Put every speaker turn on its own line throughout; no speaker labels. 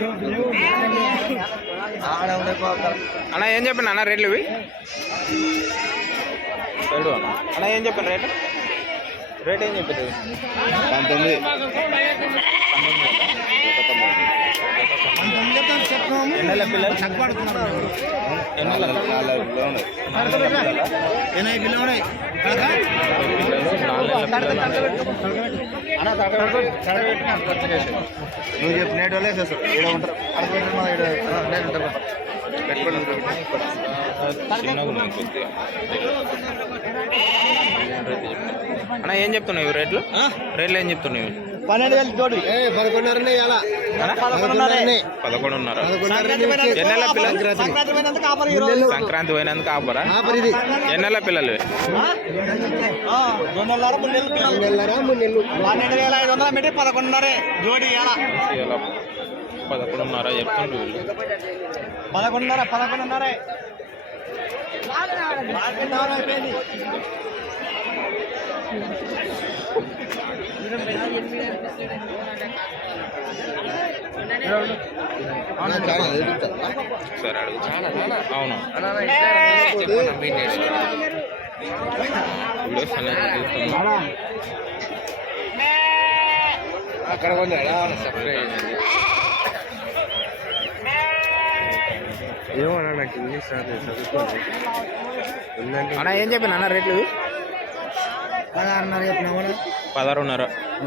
అన్న ఏం చెప్పండి అన్న రేట్లు ఇవి అన్న ఏం చెప్పండి రేటు రేట్ ఏం చెప్పారు 19 ఎన్నెల పిల్లలు ఎన్నెల
నువ్వు చెప్పినట్టు వాళ్ళే చేస్తారు ఇక్కడ ఉంటారు
అన్న ఏం చెప్తున్నావు రేట్లు రేట్లు ఏం చెప్తున్నావు
12,000 జోడి 11,500 ఇవ్వాలా
11,500 ఎన్నెల పిల్లలు సంక్రాంతి పోయినందుకు ఆపరా ఎన్నెల పిల్లలు
12,500 జోడి
11,500 చెప్తుండ్రు వీళ్ళు
11,500
సరే అడుగుతాను అవును
అక్కడ ఏమన్నా నాకు ఇంగ్లీష్ చదువుకోండి
అన్న ఏం చెప్పాను అన్న రేట్లు
16,500 చెప్పినా
16,500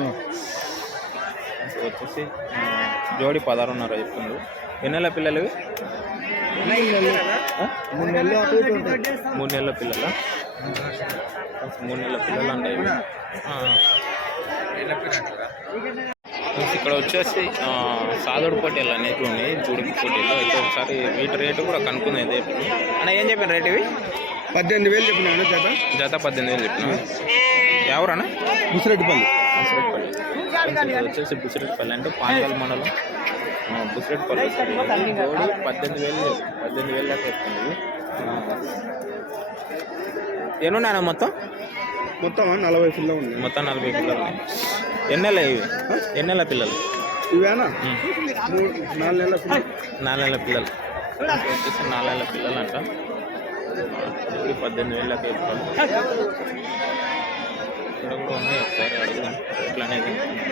వచ్చేసి జోడి 16,500 చెప్తుంది ఎన్నెల పిల్లలు
3 నెలలు
3 నెలల పిల్లల 3 నెలల పిల్లలు అంటే ఇక్కడ వచ్చేసి సాదుడు పోటీలు అనేవి ఉన్నాయి జూడికి పోటీలు అయితే ఒకసారి వీటి రేటు కూడా కనుక్కునేది అన్న ఏం చెప్పిన రేట్ ఇవి
18,000 చెప్పినాను
జత 18,000 చెప్పినా ఎవరన్నా
ముసిరెడ్డిపల్లి
వచ్చేసి బుసిరెడ్డిపల్లి అంటే పాండవల్ మండలం బుసిరెడ్డిపల్లి జోడి 18,000 దాకా చెప్తుంది ఎన్నున్నాయన్న మొత్తం
40 పిల్లలు ఉంది
మొత్తం 40 పిల్లలు ఉన్నాయి ఎన్నెల ఇవి ఎన్నెల పిల్లలు
ఇవేనా 4 నెలల
4 నెలల పిల్లలు వచ్చేసి 4 నెలల పిల్లలు అంట 18,000 దాకా చెప్తాను ఇక్కడ కూడా ఉన్నాయి ఒకసారి అడుగుదాం రేట్లు అనేది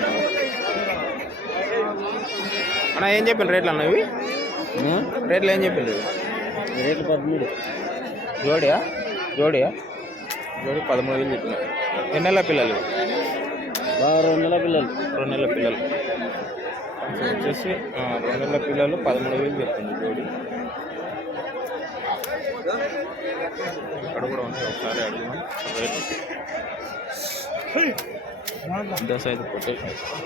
అన్న ఏం చెప్పాను రేట్లు అన్న ఇవి రేట్లు ఏం చెప్పింది
రేట్లు 13
జోడియా జోడి 13,000 చెప్పినారు ఎన్నెల పిల్లలు
2 నెలల పిల్లలు
2 నెలల పిల్లలు వచ్చేసి 2 నెలల పిల్లలు 13,000 చెప్తుంది జోడి ఇక్కడ కూడా ఉంది ఒకసారి అడుగుదాం రేట్ 10 పొట్టే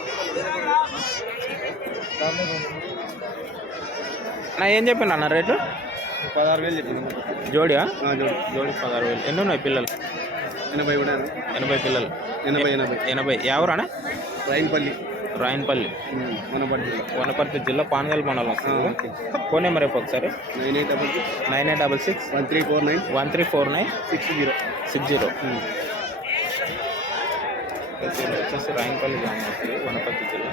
నా ఏం చెప్పాను అన్న రేటు
16,000 చెప్పిన
జోడియా జోడి 16,000 ఎన్ని ఉన్నాయి పిల్లలు
80 కూడా
80 పిల్లలు 80 ఎవరన్నా రాయన్పల్లి వనపర్తి జిల్లా పానగల్ మండలం వస్తుంది ఫోన్ నెంబర్ రేపు ఒకసారి 9866 1349 60 వచ్చేసి రాయన్పల్లి గ్రామం వస్తుంది వనపర్తి జిల్లా